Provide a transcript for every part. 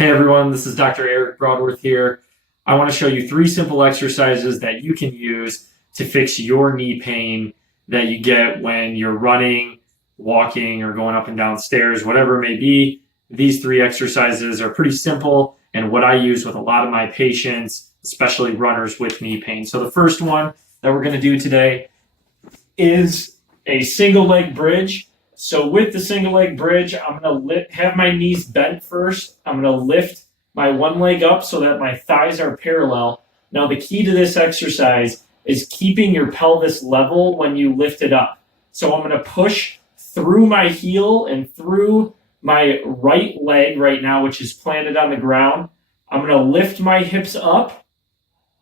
Hey everyone, this is Dr. Eric Broadworth here. I want to show you 3 simple exercises that you can use to fix your knee pain that you get when you're running, walking, or going up and down stairs, whatever it may be. These 3 exercises are pretty simple and what I use with a lot of my patients, especially runners with knee pain. So the first one that we're going to do today is a single leg bridge. So with the single leg bridge, I'm going to have my knees bent first. I'm going to lift my one leg up so that my thighs are parallel. Now the key to this exercise is keeping your pelvis level when you lift it up. So I'm going to push through my heel and through my right leg right now, which is planted on the ground. I'm going to lift my hips up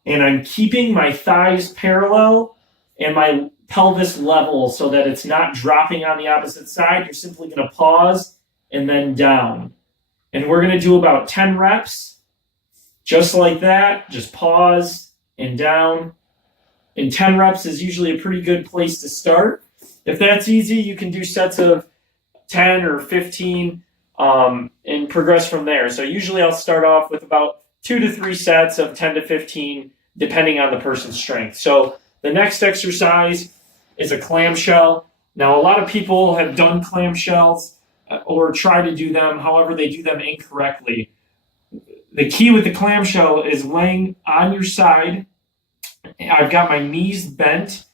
and I'm keeping my thighs parallel and my pelvis level so that it's not dropping on the opposite side. You're simply going to pause and then down. And we're going to do about 10 reps, just like that. Just pause and down. And 10 reps is usually a pretty good place to start. If that's easy, you can do sets of 10 or 15 and progress from there. So usually I'll start off with about 2 to 3 sets of 10 to 15, depending on the person's strength. So the next exercise is a clamshell. Now, a lot of people have done clamshells or try to do them. However, they do them incorrectly. The key with the clamshell is laying on your side. I've got my knees bent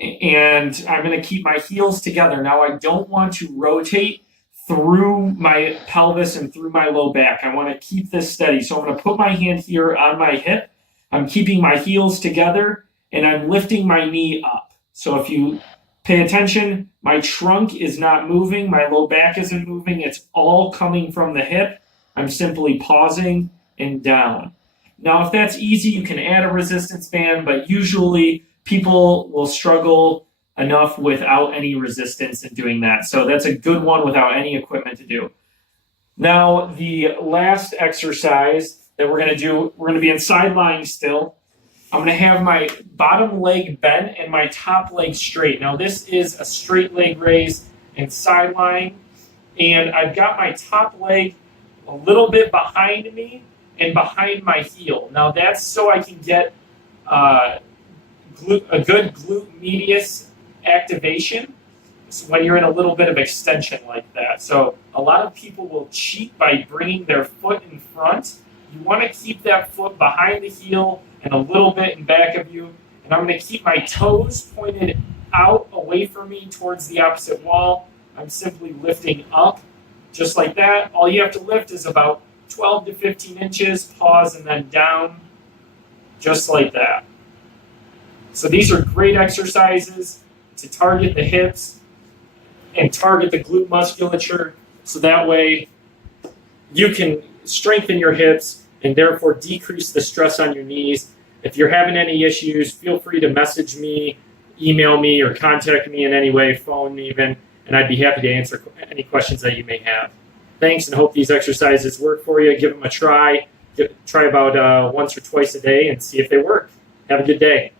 and I'm going to keep my heels together. Now, I don't want to rotate through my pelvis and through my low back. I want to keep this steady. So I'm going to put my hand here on my hip. I'm keeping my heels together and I'm lifting my knee up. So if you pay attention, my trunk is not moving, my low back isn't moving, it's all coming from the hip. I'm simply pausing and down. Now, if that's easy, you can add a resistance band, but usually people will struggle enough without any resistance in doing that. So that's a good one without any equipment to do. Now, the last exercise that we're going to do, we're going to be in side lying still. I'm going to have my bottom leg bent and my top leg straight. Now, this is a straight leg raise and side lying. And I've got my top leg a little bit behind me and behind my heel. Now, that's so I can get a good glute medius activation when you're in a little bit of extension like that. So a lot of people will cheat by bringing their foot in front. You want to keep that foot behind the heel and a little bit in back of you. And I'm going to keep my toes pointed out away from me towards the opposite wall. I'm simply lifting up just like that. All you have to lift is about 12 to 15 inches, pause, and then down just like that. So these are great exercises to target the hips and target the glute musculature. So that way you can strengthen your hips and therefore decrease the stress on your knees. If you're having any issues, feel free to message me, email me, or contact me in any way, phone even, and I'd be happy to answer any questions that you may have. Thanks, and hope these exercises work for you. Give them a try. Try about once or twice a day and see if they work. Have a good day.